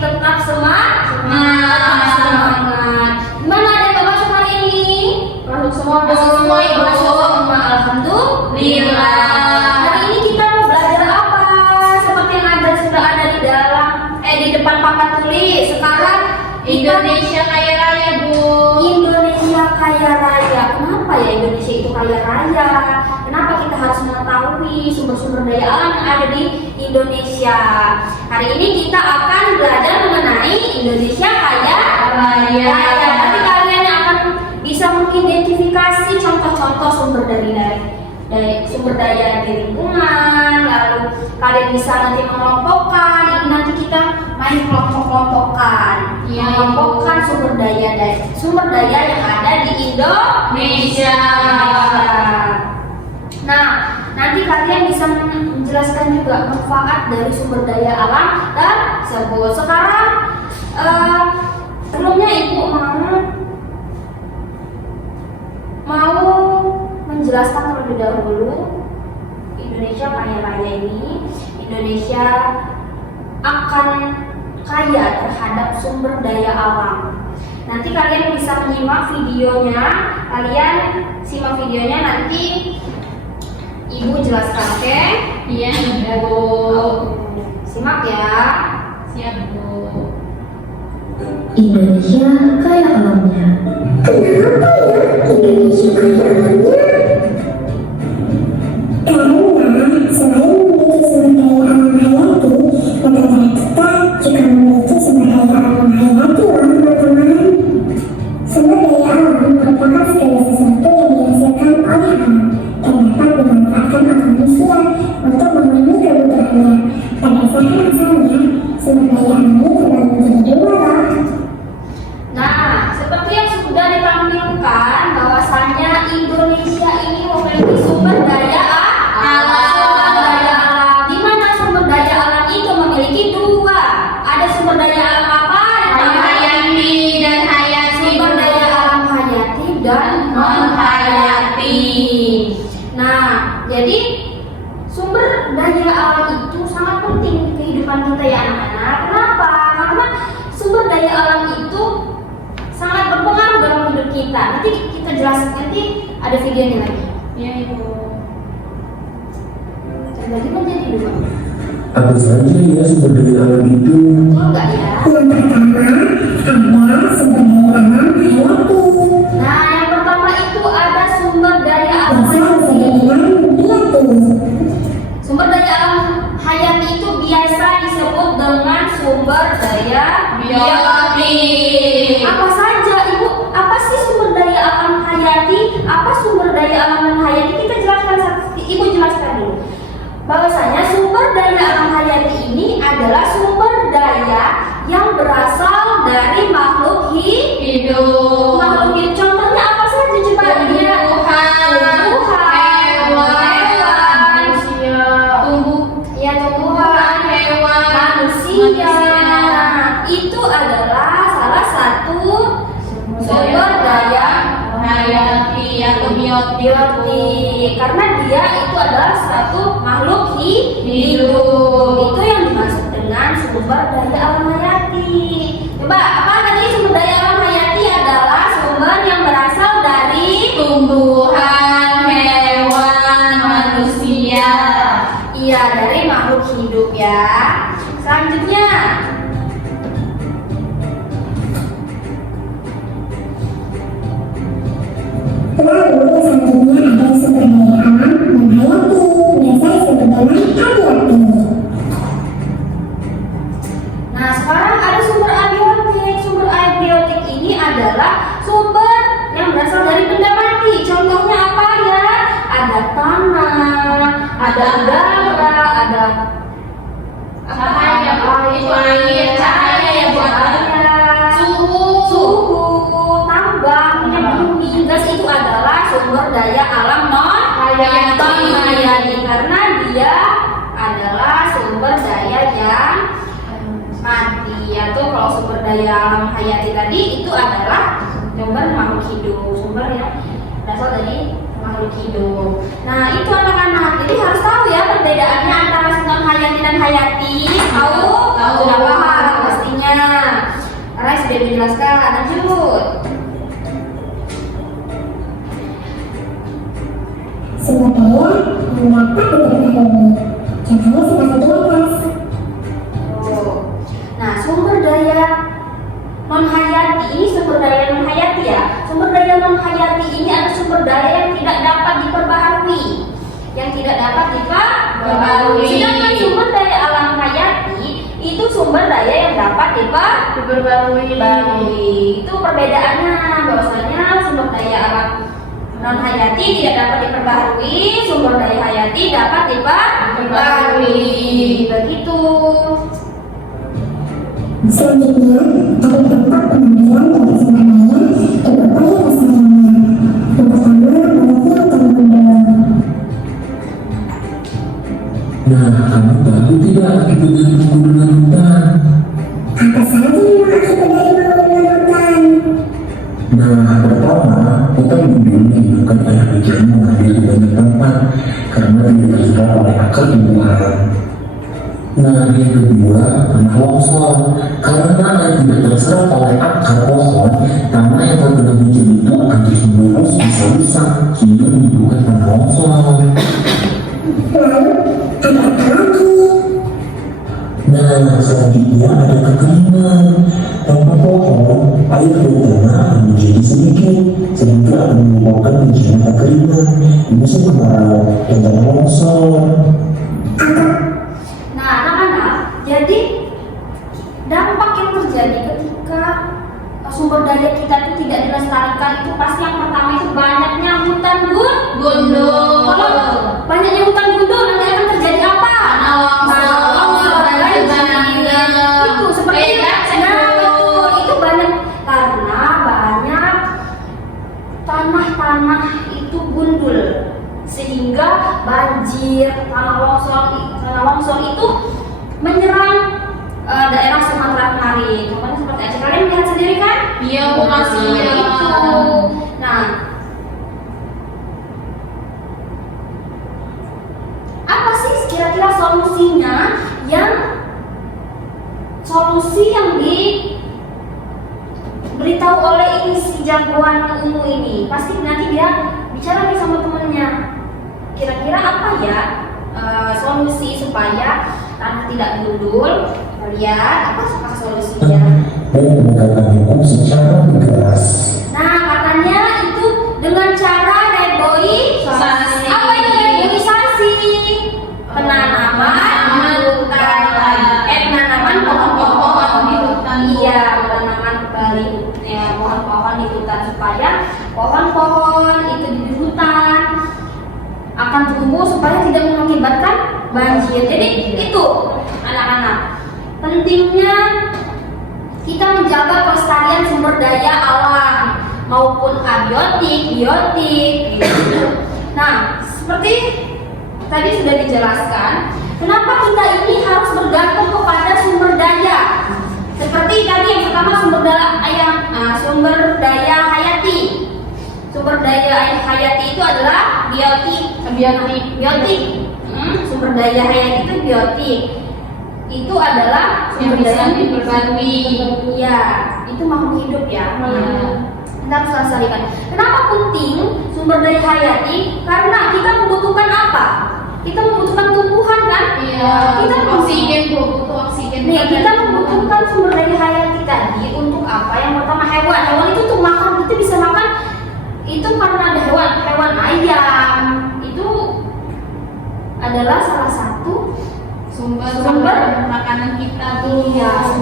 tetap semangat. Gimana ada yang masuk hari ini? Masuk semua Ibu. Alhamdulillah. Hari ini kita mau belajar apa? Seperti yang sudah ada di depan papan tulis. Sekarang Indonesia kaya raya, Bu. Indonesia kaya raya. Kenapa ya Indonesia itu kaya raya? Kenapa kita harus mengetahui sumber-sumber daya alam yang ada di Indonesia? Hari ini kita akan belajar mengenai Indonesia kaya raya. Nanti kalian akan bisa mengidentifikasi contoh-contoh sumber daya di lingkungan. Lalu kalian bisa nanti mengelompokkan. Ini nanti kita main kelompok-kelompokan. Mengelompokkan sumber daya yang ada di Indonesia. Nah, nanti kalian bisa menjelaskan juga manfaat dari sumber daya alam tersebut. Sekarang sebelumnya Ibu mau menjelaskan terlebih dahulu Indonesia kaya raya ini. Indonesia akan kaya terhadap sumber daya alam. Nanti kalian bisa menyimak videonya. Kalian simak videonya, nanti Ibu jelaskan, oke? Iya, Bu. Simak ya. Siap, Bu. Indonesia kaya alamnya. Kenapa ya Indonesia kaya alamnya? Karena selain memiliki sumber daya alam hayati, negara kita juga memiliki sumber daya alam hayati loh teman-teman. Sumber daya alam merupakan segala sesuatu yang dihasilkan oleh alam dan dapat dimanfaatkan oleh manusia untuk memenuhi kebutuhannya. Pada dasarnya asalnya, sumber daya alam ini terbagi menjadi dua loh. Nah, seperti yang sudah ditampilkan bahwasannya Indonesia ini memiliki sumber daya alam. Di mana sumber daya alam itu memiliki dua. Ada sumber daya alam apa? Hayati dan hayati. Sumber daya alam hayati dan non hayati. Nah, jadi sumber daya alam itu sangat penting di kehidupan kita ya anak-anak. Kenapa? Karena sumber daya alam itu sangat berpengaruh dalam hidup kita. Nanti kita jelaskan, nanti ada videonya lagi. Iya, Ibu. Jadi menjadi dua. Apa saja ya sumber daya alam itu? Enggak ya? Yang pertama ada sumber daya alam hayati. Nah, yang pertama itu ada sumber daya alam Biasa disebut dengan biotis. Sumber daya alam hayati itu biasa disebut dengan sumber daya Biotis. Apa saja Ibu? Apa sih sumber daya alam hayati? Apa sumber daya alam non hayati? Kita jelaskan, Ibu jelaskan dulu. Bahwasanya sumber daya alam hayati ini adalah sumber daya yang berasal dari makhluk hidup. Makhluk hidup contohnya apa saja coba? Tumbuhan, hewan, manusia. Itu adalah salah satu sumber daya hayati atau biotik, karena dia itu adalah satu makhluk hidup. Itu yang dimaksud dengan sumber daya alam hayati. Coba apa tadi sumber daya alam hayati? Adalah sumber yang berasal dari tumbuhan, hewan, manusia. Iya, dari makhluk hidup ya. Selanjutnya Lalu selanjutnya ada sumber daya alam non hayati. Biasa disebut dengan abiotis. Nah, sekarang ada sumber abiotik. Sumber abiotik ini adalah sumber yang berasal dari benda mati. Contohnya apa ya? Ada tanah, ada udara, ada Cahaya, itu air, cahaya ya buat suhu, tambang, minyak bumi, gas itu adalah sumber daya alam non hayati karena dia adalah sumber daya yang mati. Atau kalau sumber daya alam hayati tadi itu adalah sumber makhluk hidup, sumber yang berasal dari makhluk hidup. Nah, itu anak-anak. Jadi harus tahu ya perbedaannya antara non hayati dan hayati. Tahu? Tahu. Sudah paham pastinya. sudah dijelaskan. Lanjut. Sumber daya yang dapat diperbarui. Contohnya seperti di atas. Oh. Nah, sumber daya non hayati ini sumber daya non hayati ya. Sumber daya non hayati ini adalah sumber daya yang tidak dapat diperbaharui. Yang tidak dapat diperbaharui. Sedangkan sumber daya alam hayati itu sumber daya yang dapat Diperbarui. Itu perbedaannya, bahwasanya sumber daya alam non hayati tidak dapat diperbaharui, sumber daya hayati dapat diperbaharui. Begitu. Selanjutnya, ada dampak pengambilan dari sumber daya dan upaya pelestariannya. Yang pertama, mengerti hutan gundul. Nah, kamu tahu tidak akibat dari penggundulan hutan? Apa saja memang akibat dari penggundulan hutan? Nah, pertama, hutan gundul menyebabkan air hujan mengalir di banyak tempat karena tidak terserap oleh akar tumbuhan. Nah, yang kedua, tanah longsor. Karena air tidak terserap oleh akar pohon, tanah yang terkena hujan itu akan terus menerus bisa rusak sehingga menimbulkan tanah longsor. Lalu, ada apa lagi? Nah, selanjutnya ada kekeringan. Tanpa pohon, air dari tanah akan menjadi sedikit, sehingga akan menyebabkan munculnya kekeringan di musim kemarau dan tanah longsor. Nah, anak-anak, jadi dampak yang terjadi ketika sumber daya kita itu tidak dilestarikan itu pasti yang pertama itu banyaknya hutan Gundul. Kalau banyaknya hutan gundul nanti akan terjadi apa? Longsor dan lain sebagainya. Itu seperti betul, itu banyak karena banyak tanah-tanah itu gundul sehingga banjir, tanah longsor itu menyerang daerah Sumatera kemarin. Contohnya seperti Aceh, kalian lihat sendiri kan? Iya, Bu Masih. Itu. Nah, apa sih kira-kira solusi yang diberitahu oleh ini si jagoan ilmu ini? Pasti nanti dia bicara nih sama temennya. Kira-kira apa ya solusi supaya tanah tidak gundul? Lihat apa solusinya? Dan menegakkan hukum secara tegas. Nah, katanya itu dengan cara reboisasi. Apa itu reboisasi? Penanaman pohon-pohon di hutan. Iya, menanamkan kembali pohon-pohon di hutan supaya pohon-pohon itu di hutan akan tumbuh supaya tidak mengakibatkan banjir. Jadi itu anak-anak, pentingnya kita menjaga pelestarian sumber daya alam maupun abiotik, biotik gitu. Nah, seperti tadi sudah dijelaskan, kenapa kita ini harus bergantung kepada sumber daya. Seperti tadi yang pertama sumber daya hayati. Sumber daya hayati itu adalah biotik. Sumber daya hayati itu biotik. Itu adalah Yang sumber bisa daya diperbarui. Iya, itu makhluk hidup ya. Kita harus lestarikan. Kenapa penting sumber daya hayati? Karena kita membutuhkan apa? Kita membutuhkan tumbuhan kan? Iya. Kita Oksigen, Bu. Butuh oksigen. Nih, kita membutuhkan sumber daya hayati tadi untuk apa? Yang pertama hewan. Hewan itu untuk makan, kita bisa makan. Itu karena ada hewan ayam. Itu adalah salah satu sumber makanan kita tuh. Iya,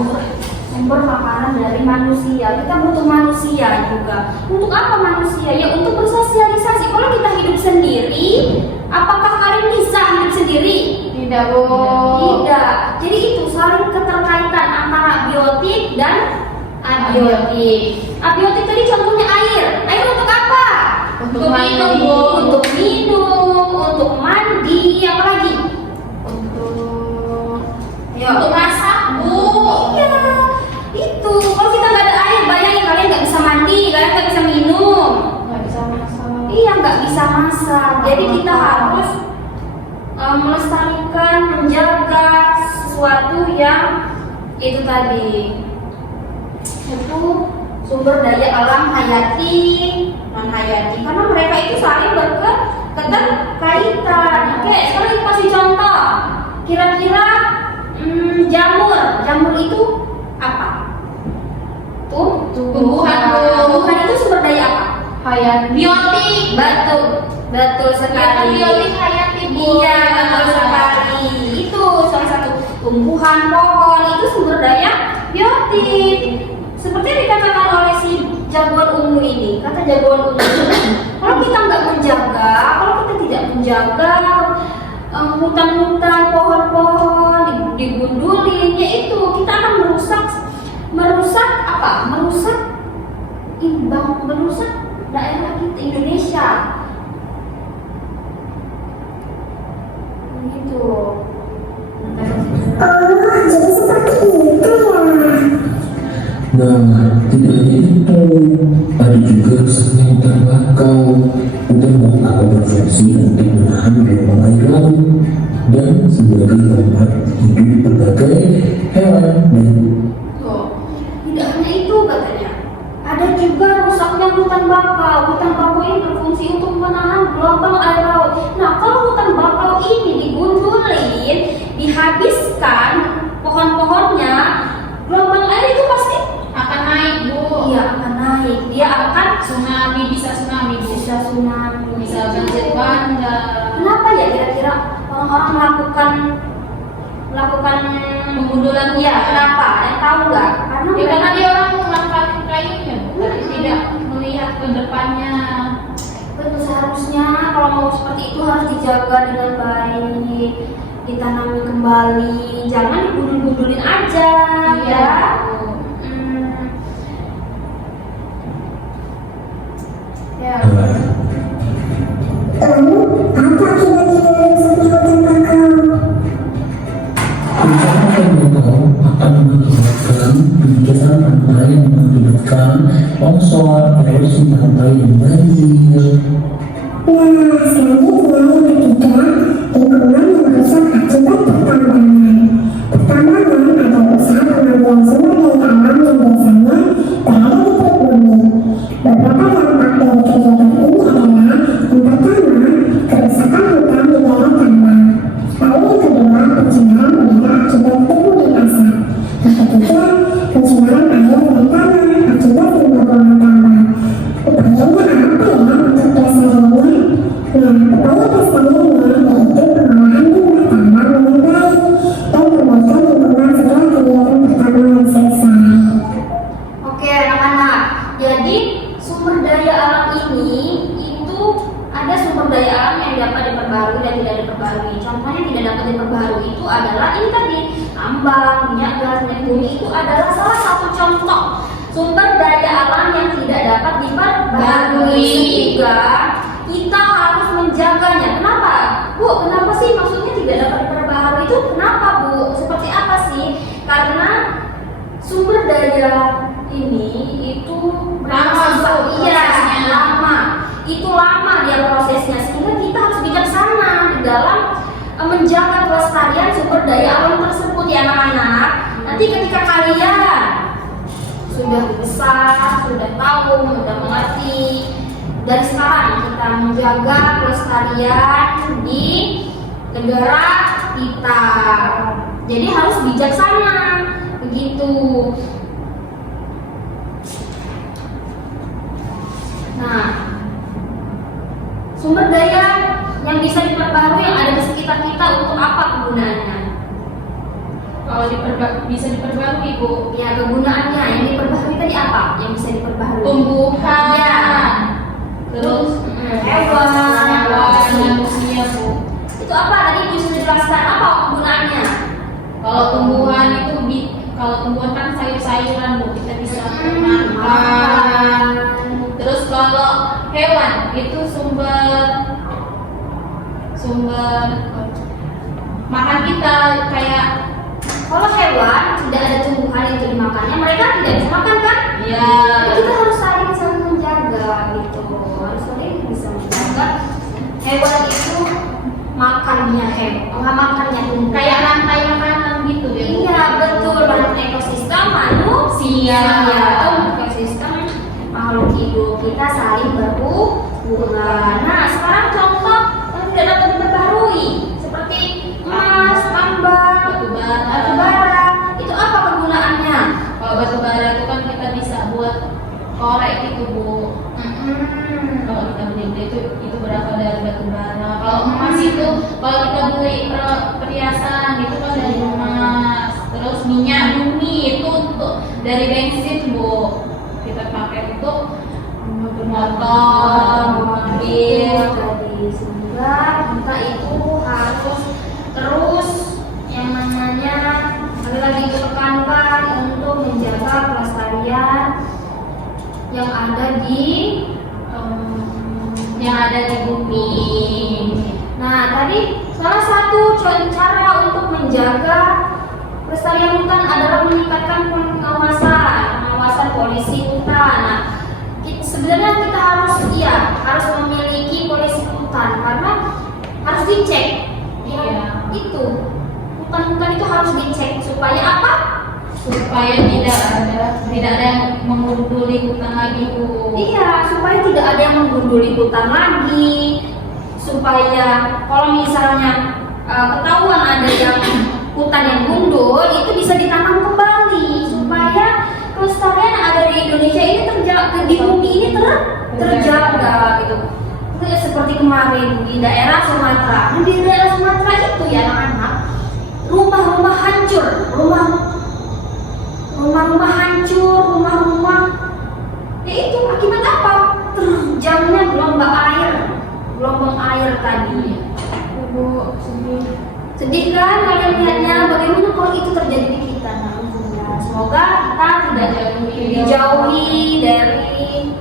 sumber makanan dari manusia. Kita butuh manusia juga. Untuk apa manusia? Ya untuk bersosialisasi. Kalau kita hidup sendiri, apakah kalian bisa hidup sendiri? Tidak, Bu. Tidak. Jadi itu saling keterkaitan antara biotik dan abiotik. Abiotik tadi contohnya air. Air untuk apa? Untuk minum, Bu. Untuk minum, untuk mandi, apa lagi? Untuk masak, Bu. Iya, itu. Kalau kita nggak ada air, bayangin kalian nggak bisa mandi, kalian nggak bisa minum. Nggak bisa masak. Iya, nggak bisa masak. Jadi kita harus melestarikan, menjaga sesuatu yang itu tadi. itu sumber daya alam hayati, non hayati, karena mereka itu saling keterkaitan. Oke, sekarang kita kasih contoh. Kira-kira jamur itu apa? Tumbuhan itu sumber daya apa? Hayati. Biotik. Betul sekali. Biotik hayati, Bu. Iya, betul sekali. Itu salah satu tumbuhan, pohon itu sumber daya biotik. Seperti yang dikatakan oleh si jagoan ungu ini, kata jagoan ungu, kalau kita nggak menjaga, kalau kita tidak menjaga hutan-hutan, pohon-pohon digundulin, yaitu kita akan merusak apa? Merusak daerah kita Indonesia. Begitu. Oh, jadi seperti itu ya. Nah, tidak hanya itu, ada juga rusaknya hutan bakau. Hutan bakau berfungsi untuk menahan gelombang air laut dan sebagai tempat hidup berbagai hewan dan Tidak hanya itu katanya, ada juga rusaknya hutan bakau. Hutan bakau ini berfungsi untuk menahan gelombang air laut. Nah, kalau hutan bakau ini digundulin, dihabiskan pohon-pohonnya, gelombang air itu pasti Akan naik, Bu. iya akan naik. Dia akan Bisa tsunami, Bu. bisa tsunami, Bisa banjir bandang. Kenapa ya kira-kira orang-orang melakukan Pengundulan ya? Kenapa? Yang tahu nggak? Ya karena dia orang memanfaatkan kayunya, Bu. Tidak melihat ke depannya. Betul, seharusnya kalau mau seperti itu harus dijaga dengan baik, ditanami kembali, jangan digundul-gundulin aja, Iya, ya. Bu. Ya. Lalu, apa kira-kira rusaknya hutan bakau? kerusakan bakau akan mengakibatkan pengecasan pantai yang mengakibatkan longsor, erosi pantai dan banjir. Nah, selanjutnya yang ketiga, lingkungan yang rusak akibat pertambangan. Pertambangan adalah usaha pengambilan sumber daya alam yang biasanya berada di perut bumi. Beberapa dampak dari kegiatan ini adalah yang pertama, kerusakan hutan di daerah tambang. Lalu yang kedua, pencemaran udara akibat timbulnya asap. Yang ketiga, pencemaran air dan tanah akibat limbah buangan tambang. Upayanya apa ya untuk pelestariannya? Nah, upaya pelestariannya yaitu pengolahan limbah tambang dengan baik dan perbaikan lingkungan setelah kegiatan pertambangan selesai. Oke anak-anak, jadi sumber daya alam ini itu ada sumber daya alam yang dapat diperbarui dan tidak diperbarui. Contohnya tidak dapat diperbarui itu adalah ini tadi, tambang, minyak gas, minyak bumi itu adalah salah satu contoh sumber daya alam yang tidak dapat diperbarui. Sehingga kita harus menjaganya. Kenapa? Bu, kenapa sih maksudnya tidak dapat diperbarui itu? Kenapa, Bu? Seperti apa sih? Karena sumber daya ini itu Lama, Bu, iya, prosesnya. lama. Itu lama dia prosesnya, sehingga kita harus bijaksana di dalam menjaga kelestarian sumber daya alam tersebut ya anak-anak. Nanti ketika kalian sudah besar, sudah tahu, sudah mengerti, dari sekarang kita menjaga kelestarian di negara kita. Jadi harus bijaksana, begitu. Nah, sumber daya yang bisa diperbarui yang ada di sekitar kita untuk apa kegunaannya? Kalau bisa diperbarui, Bu. Ya, kegunaannya yang diperbarui tadi apa? Yang bisa diperbarui? Tumbuhan. Ya. Terus Hewan, manusia, Bu. itu apa? Tadi bisa dijelaskan apa kegunaannya? Kalau tumbuhan itu kalau tumbuhan kan sayur-sayuran, Bu, kita bisa makan. Terus kalau hewan itu sumber makan kita, kayak Kalau hewan tidak ada tumbuhan yang untuk dimakannya, mereka tidak bisa makan kan? ya Jadi kita harus saling menjaga gitu. Harus saling bisa menjaga. Hewan itu makannya makannya tumbuhan. kayak rantai makanan gitu ya, Bu. Iya betul, dalam ekosistem manusia. Iya. pula. Nah, sekarang contoh yang tidak dapat diperbarui seperti emas, tambang, batu bara. Itu apa kegunaannya? Kalau batu bara itu kan kita bisa buat korek gitu Bu. Kalau kita beli itu berasal dari batu bara. Kalau emas itu kalau kita beli perhiasan itu kan dari emas. Terus minyak bumi itu untuk dari bensin Bu. Kita pakai untuk motor, mobil. Jadi sehingga kita itu harus terus yang namanya lagi ditekankan untuk menjaga kelestarian yang ada di bumi. Nah, tadi salah satu cara untuk menjaga pelestarian hutan adalah meningkatkan pengawasan polisi hutan. Nah, sebenarnya kita harus memiliki polisi hutan karena harus dicek. Iya. Itu hutan-hutan itu harus dicek supaya apa? Supaya tidak ada yang menggunduli hutan lagi Bu. Iya, supaya tidak ada yang menggunduli hutan lagi. Supaya kalau misalnya ketahuan ada yang hutan yang gundul, itu bisa ditanam kembali supaya kelestarian yang ada di Indonesia ini di bumi ini terjaga gitu. Seperti kemarin di daerah Sumatera. Nah, di daerah Sumatera itu ya anak-anak, rumah-rumah hancur, rumah-rumah hancur, ya itu akibat apa? Terjamnya gelombang air tadi. Bu, Sedih kan kalian lihatnya? Bagaimana kalau itu terjadi di kita? Nah, semoga kita tidak dijauhi dari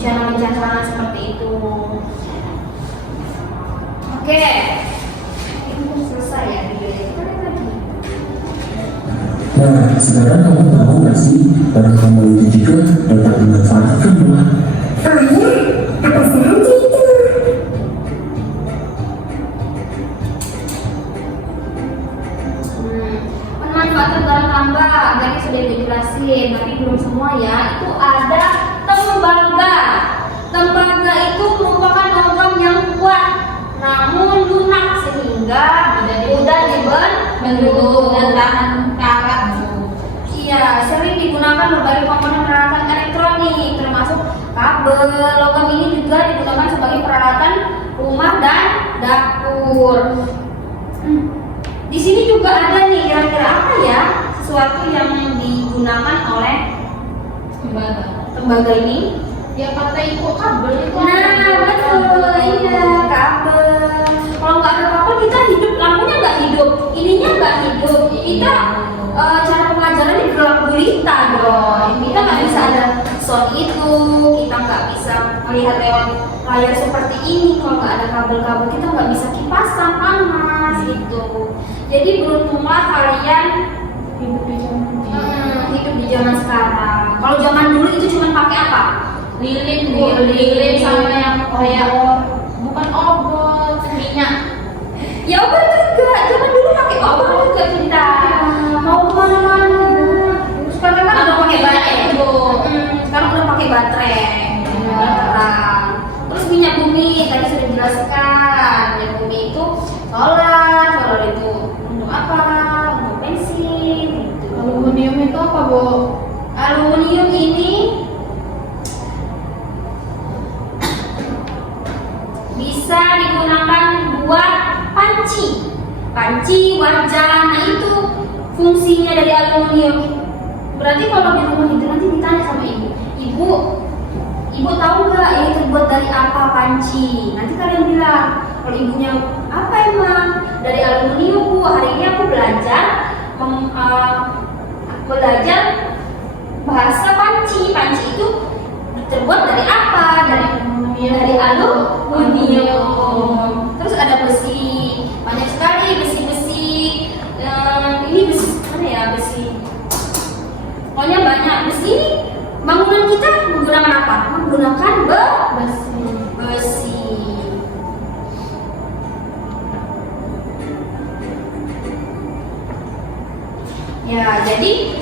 bencana-bencana seperti itu. Oke, ini pun selesai ya video kita tadi. Nah, sekarang kamu tahu nggak sih barang kamu itu juga dapat dimanfaatkan loh. Oh iya, apa saja itu? Pemanfaatan barang tambah tadi sudah dijelasin, tapi belum semua ya. Itu ada tembaga. Tembaga itu merupakan logam yang kuat namun lunak sehingga mudah dibentuk dan tahan karat Bu. Iya, sering digunakan berbagai komponen peralatan elektronik termasuk kabel. Logam ini juga digunakan sebagai peralatan rumah dan dapur. Di sini juga ada nih kira-kira apa ya sesuatu yang digunakan oleh tembaga ini? Ya kata ibu kabel itu. Nah, betul, iya kabel. Kalau nggak ada kabel kita hidup, lampunya nggak hidup, ininya nggak hidup. Kita cara pengajarannya gelap gulita dong. Kita nggak bisa ada sound itu, kita nggak bisa melihat lewat layar seperti ini. Kalau nggak ada kabel-kabel kita nggak bisa kipasan panas gitu. Jadi beruntunglah kalian hidup di zaman sekarang. Kalau zaman dulu itu cuma pakai apa? Lilin sama yang kayak bukan obor, minyak. Ya obor juga, zaman dulu pakai obor juga kita. Mau kemana-mana. Sekarang kan udah pakai baterai. Sekarang udah pakai baterai. Terus minyak bumi tadi sudah dijelaskan. Minyak bumi itu solar itu untuk apa? Untuk bensin. Aluminium itu apa Bu? Aluminium ini bisa digunakan buat panci, wajan. Nah itu fungsinya dari aluminium. Berarti kalau di rumah itu nanti ditanya sama ibu tahu nggak ini terbuat dari apa panci? Nanti kalian bilang, kalau ibunya apa emang dari aluminium Bu. Hari ini aku belajar bahasa panci. Panci itu terbuat dari apa? Dari aluminium. Terus ada besi, banyak sekali besi-besi. Ini besi mana ya besi? Pokoknya banyak besi. Bangunan kita menggunakan apa? Menggunakan besi. Ya, jadi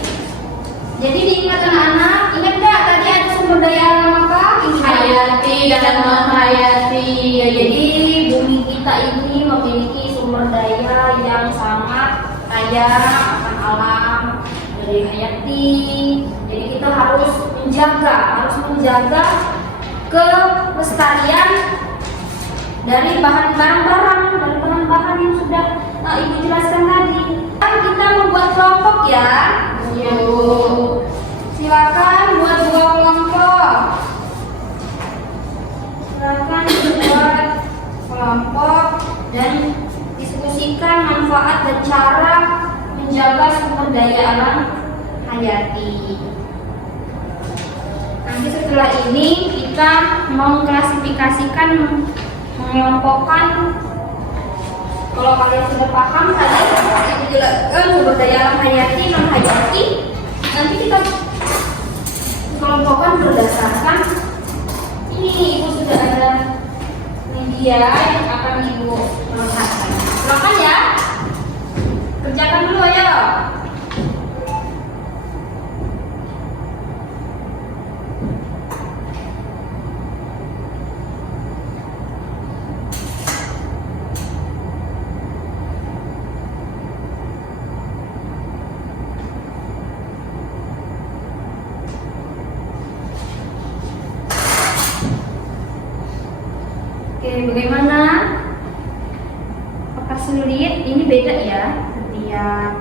diingat anak-anak, ingat nggak tadi ada sumber daya alam apa? Hayati dan non hayati. Ya, jadi bumi kita ini memiliki sumber daya yang sangat kaya akan alam dari hayati. Jadi kita harus menjaga kelestarian dari bahan-bahan yang sudah Ibu jelaskan tadi. Kita membuat kelompok ya. Iya. Silakan buat 2 kelompok. Silakan buat kelompok dan diskusikan manfaat dan cara menjaga sumber daya alam hayati. Nanti setelah ini kita mengklasifikasikan, mengelompokkan. Kalau kalian sudah paham tadi itu jelaskan sumber daya alam hayati, non hayati. Nanti kita kelompokkan berdasarkan ini. Ibu sudah ada media yang akan Ibu melihatkan. Silakan ya, kerjakan dulu ayo. Oke, bagaimana? Apakah sulit? Ini beda ya setiap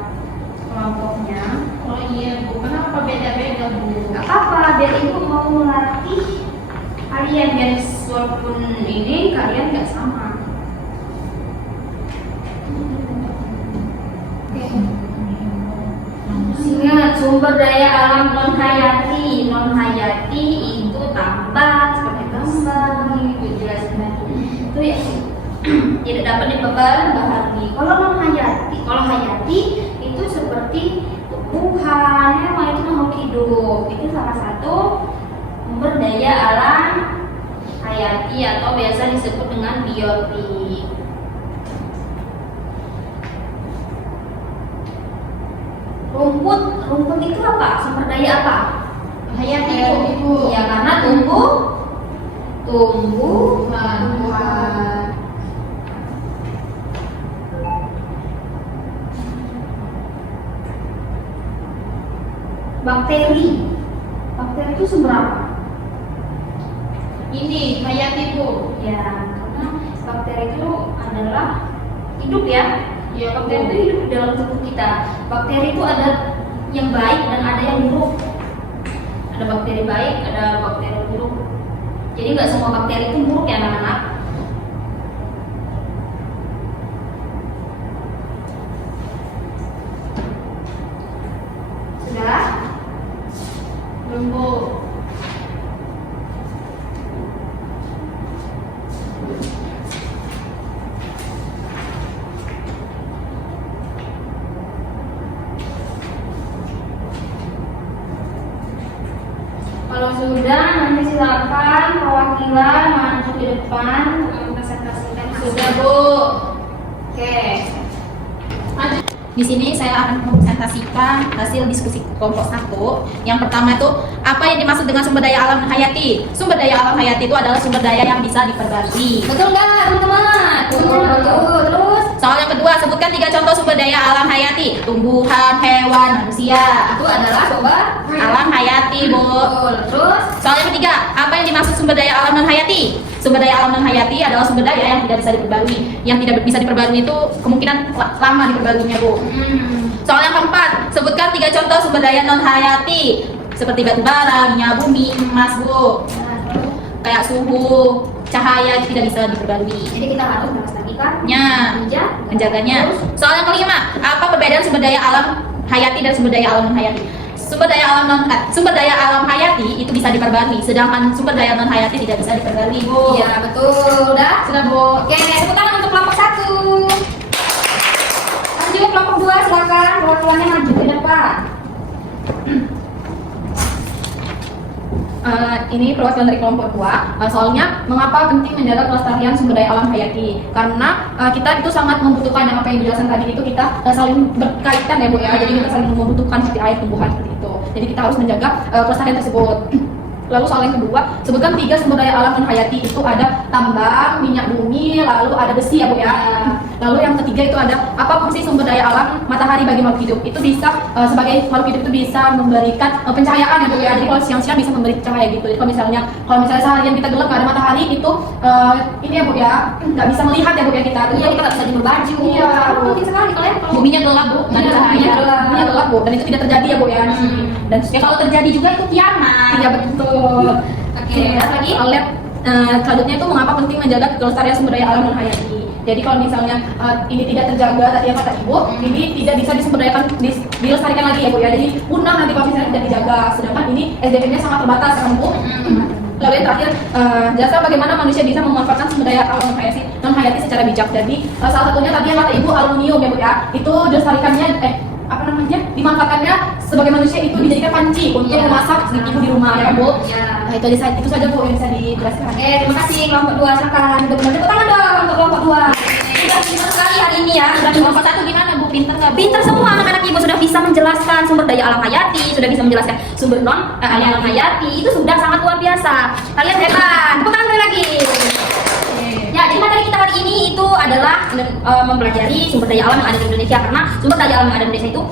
kelompoknya. Oh iya Bu, kenapa beda-beda Bu? Gak apa-apa, biar Ibu mau melatih kalian, biar walaupun ini kalian gak sama. Oke. Ingat, sumber daya alam non hayati itu tambah seperti gambar itu jelasin tadi. Itu ya tidak dapat diperbaharui. Kalau hayati itu seperti tumbuhan, hewan, itu makhluk hidup. Itu salah satu sumber daya alam hayati atau biasa disebut dengan biotik. Rumput itu apa? Sumber daya apa? Hayati Bu. Ya, karena tumbuhan. Bakteri itu sumber apa? Ini hayati Bu. Ya, karena bakteri itu adalah hidup ya. Iya, Bakteri itu hidup di dalam tubuh kita. Bakteri itu ada yang baik dan ada yang buruk. Ada bakteri baik, ada bakteri buruk. Jadi nggak semua bakteri itu buruk ya anak-anak. Sudah? Belum Bu. Kalau sudah, nanti silakan perwakilan maju ke depan untuk mempresentasikan hasil. Sudah Bu. Oke. Di sini saya akan mempresentasikan hasil diskusi kelompok 1. Yang pertama itu, apa yang dimaksud dengan sumber daya alam hayati? Sumber daya alam hayati itu adalah sumber daya yang bisa diperbarui. Betul nggak teman-teman? Betul. Terus Soal yang kedua, sebutkan 3 contoh sumber daya alam hayati. Tumbuhan, hewan, manusia. itu adalah sumber Alam hayati, Bu. Betul. Terus Soal yang ketiga, apa yang dimaksud sumber daya alam non hayati? Sumber daya alam non hayati adalah sumber daya yang tidak bisa diperbarui. Yang tidak bisa diperbarui itu kemungkinan lama diperbaruinya, Bu. Soal yang keempat, sebutkan 3 contoh sumber daya non hayati seperti batu bara, minyak bumi, emas, Bu. Kayak suhu, cahaya itu tidak bisa diperbarui. jadi kita harus melestarikannya, Nya, menjaganya. Soal yang kelima, apa perbedaan sumber daya alam hayati dan sumber daya alam non hayati? Sumber daya alam hayati itu bisa diperbarui, sedangkan sumber daya non hayati tidak bisa diperbarui, Bu. Iya betul. Sudah Bu. Oke, tepuk tangan untuk kelompok 1. Lanjut kelompok 2, silakan perwakilannya maju ke depan. Ini perwakilan dari kelompok 2. Soalnya mengapa penting menjaga kelestarian sumber daya alam hayati? Karena kita itu sangat membutuhkan, yang apa yang dijelaskan tadi itu kita saling berkaitan ya, Bu ya. Jadi kita saling membutuhkan seperti air, tumbuhan seperti itu. Jadi kita harus menjaga kelestarian tersebut. Lalu soal yang kedua, sebutkan 3 sumber daya alam non hayati. Itu ada tambang, minyak bumi, lalu ada besi ya Bu ya. Lalu yang ketiga itu ada apa fungsi sumber daya alam matahari bagi makhluk hidup. Itu bisa sebagai makhluk hidup itu bisa memberikan pencahayaan ya Bu ya. Jadi kalau siang-siang bisa memberi cahaya gitu. Jadi kalau misalnya seharian kita gelap nggak ada matahari itu ini ya Bu ya, nggak bisa melihat ya Bu ya kita. Iya, kita nggak bisa jemur baju. Iya, mungkin sekali kalau buminya gelap Bu, nggak ada cahaya. Buminya gelap Bu, dan itu tidak terjadi ya Bu ya. Dan Ya kalau terjadi juga itu kiamat. iya betul. Oke, lagi. Lab selanjutnya itu mengapa penting menjaga kelestarian sumber daya alam non hayati. Jadi kalau misalnya ini tidak terjaga tadi yang kata Ibu, ini tidak bisa disumberdayakan dilestarikan lagi ya Bu ya. Jadi punah nanti kalau misalnya tidak dijaga. Sedangkan ini SDM-nya sangat terbatas kan Bu. Lalu yang terakhir, jelaskan bagaimana manusia bisa memanfaatkan sumber daya alam non hayati secara bijak. Jadi salah satunya tadi yang kata Ibu aluminium ya Bu ya. Itu dilestarikannya dimanfaatkannya sebagai manusia itu dijadikan panci untuk memasak ibu di rumah ya Bu. Nah itu saja Bu yang bisa dijelaskan. Terima kasih kelompok 2. Silakan tepuk tangan dong untuk kelompok 2. Sudah pintar sekali hari ini ya. Sudah Kelompok 1 gimana Bu? Pinter nggak Bu? pintar semua anak-anak Ibu, sudah bisa menjelaskan sumber daya alam hayati, sudah bisa menjelaskan sumber non hayati. Itu sudah sangat luar biasa. Kalian hebat. Tepuk tangan sekali lagi. Ya, jadi materi kita hari ini itu adalah mempelajari sumber daya alam yang ada di Indonesia, karena sumber daya alam yang ada di Indonesia itu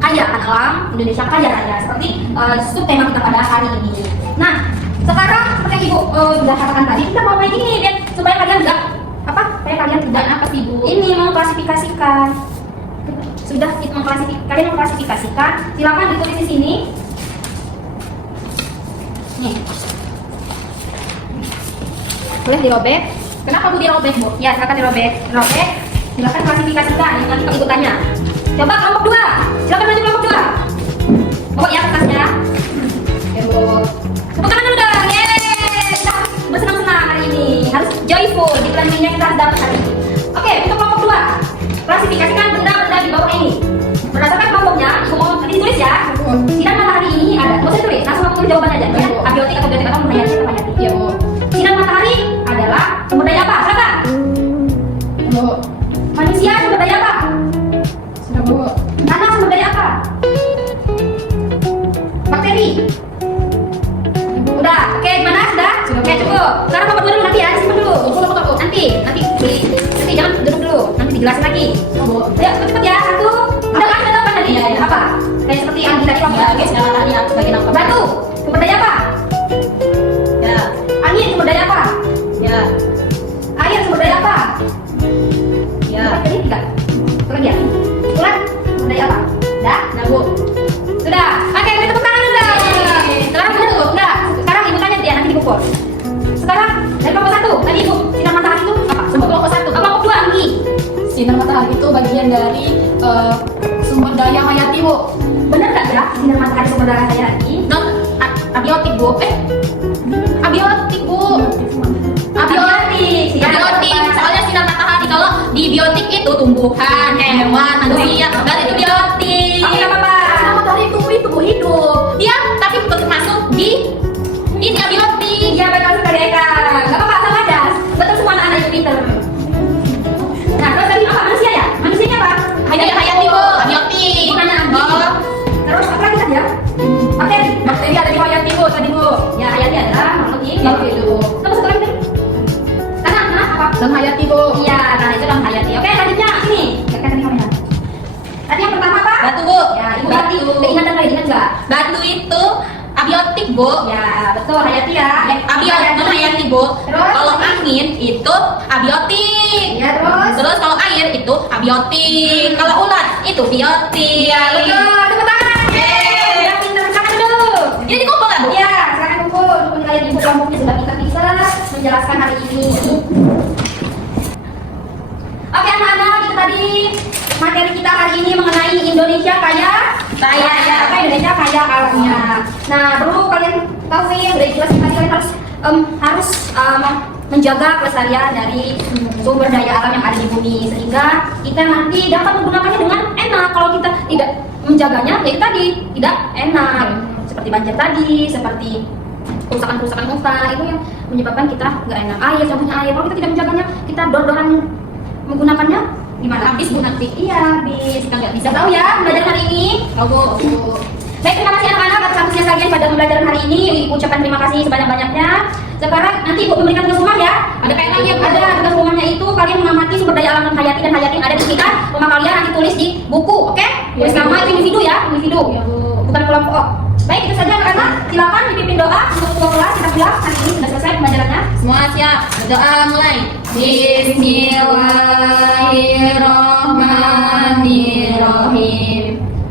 kaya kan, alam Indonesia kaya raya, seperti subtema kita pada hari ini. Nah, sekarang seperti yang Ibu sudah katakan tadi, kita mau main ini biar supaya kalian tidak supaya kalian tidak apa sih Bu? ini mengklasifikasikan. Sudah kalian mengklasifikasikan, silakan ditulis di sini. Nih. Boleh dirobek. Kenapa Bu dirobek Bu? Ya, silakan dirobek. Silakan klasifikasikan. Ini nanti Ibu tanya. Coba kelompok 2. Silakan maju kelompok 2. Bawa ya kertasnya. Ya, Bu. Tepuk tangan dulu dong. Yeay. Kita bersenang-senang hari ini. Harus joyful. Di planning-nya kita harus dapat hari ini. Oke, untuk kelompok 2. Klasifikasikan benda-benda di bawah ini. Berdasarkan kelompoknya, Ibu mau nanti ditulis ya. Sinar matahari ini ada. Mau saya tulis? Langsung aku tulis jawabannya aja. Ya, abiotik atau biotik atau menghayati atau hayati. Iya Bu. Sinar matahari adalah sumber daya apa? Silakan. Bu. Manusia sumber daya apa? Sudah Bu. Tanah sumber daya apa? Bakteri. Udah, oke gimana? Sudah? Sudah, Oke Bu. cukup. Sekarang kelompok dulu nanti ya, simpen dulu. Aku. Nanti jangan duduk dulu. Nanti dijelasin lagi. Bu. Ayo cepet ya, 1. Udah kan udah apa tadi? Iya, iya. Apa? Kayak seperti yang tadi Ya, guys, sekarang tadi aku bagian apa? Batu sumber daya apa? Ya. Angin sumber daya apa? Ya. Air sumber daya apa? Ya. Jadi 3. Satu lagi ya. Ulat sumber daya apa? Dah? Nah Bu. Sudah. Oke, kita tepuk tangan dulu. Sekarang benar tuh. Enggak. Sekarang Ibu tanya dia, nanti dipukul. Sekarang dari kelompok 1. Tadi Ibu sinar matahari itu apa? Sumber kelompok 1. Kelompok 2 Anggi. Sinar matahari itu bagian dari sumber daya hayati Bu. Benar nggak ya? Sinar matahari sumber daya hayati. Non abiotik Bu. Abiotik Bu. Abiotik. Soalnya sinar matahari kalau di biotik itu tumbuhan, hewan, manusia, dan itu biotik. Oke, nggak apa-apa. Sinar matahari itu tumbuh hidup. Dia tapi masuk di ini abiotik. Iya betul sekali Eka. Nggak apa-apa, asal ada. Betul semua anak-anak itu pinter. Nah, terus tadi apa? Manusia ya? Manusianya apa? Hayati Bu. Abiotik. Bukannya Anggi. Terus apa lagi tadi ya? Bakteri. Bakteri ada di hayati Bu tadi Bu. Ya, hayati adalah makhluk hidup. Terus satu lagi tadi? Tanah apa? Dan hayati Bu. Iya, tanah itu dalam hayati. Oke, selanjutnya sini. Dekat tadi kamera. Tadi yang pertama apa? Batu Bu. Ya, Ibu Bati. Ingatan lagi, ingat nggak? Batu itu abiotik Bu. Ya, betul hayati ya. Abiotik non hayati Bu. Terus? Kalau angin itu abiotik. Iya, terus? Terus kalau air itu abiotik. Kalau ulat itu biotik. Iya, betul. Tepuk tangan. Udah pintar sekarang dulu. Ini dikumpul nggak Bu? Iya, silakan kumpul. Dukun kalian ibu kelompoknya sudah bisa menjelaskan hari ini. Oke anak-anak, itu tadi materi kita hari ini mengenai Indonesia kaya Kaya. apa Indonesia kaya alamnya. Nah, perlu kalian tahu nih, udah dijelasin tadi, kalian harus menjaga kelestarian dari sumber daya alam yang ada di bumi, sehingga kita nanti dapat menggunakannya dengan enak. Kalau kita tidak menjaganya, ya tadi tidak enak. Seperti banjir tadi, seperti kerusakan-kerusakan hutan, itu yang menyebabkan kita nggak enak. Air, contohnya air, kalau kita tidak menjaganya, kita dor-doran menggunakannya, gimana? Habis Bu nanti. Iya, habis. Kita nggak bisa Bisa tahu ya belajar hari ini. Bu. Baik, terima kasih anak-anak atas kasihnya kalian pada pembelajaran hari ini. Ibu ucapkan terima kasih sebanyak-banyaknya. Sekarang nanti Ibu memberikan tugas rumah ya. Ada PR-nya, ada tugas rumahnya itu kalian mengamati sumber daya alam non hayati dan hayati yang ada di sekitar rumah kalian, nanti tulis di buku, oke? Tulis nama itu individu ya, individu. Bukan kelompok. Baik, itu saja anak-anak. Silakan dipimpin doa untuk ketua kelas. Kita pulang, hari ini sudah selesai pembelajarannya. Semua siap, doa mulai. Bismillahirrahmanirrahim.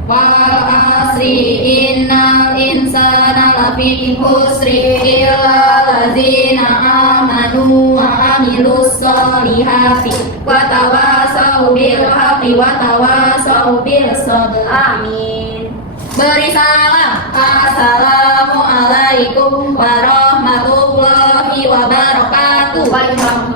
Wal asri innal insana lafi khusri illa ladzina amanu wa amilus solihati wa tawasau bil haqqi wa tawasau bis sabr. Amin. Beri salam. Assalamualaikum warahmatullahi wabarakatuh. Waalaikumsalam.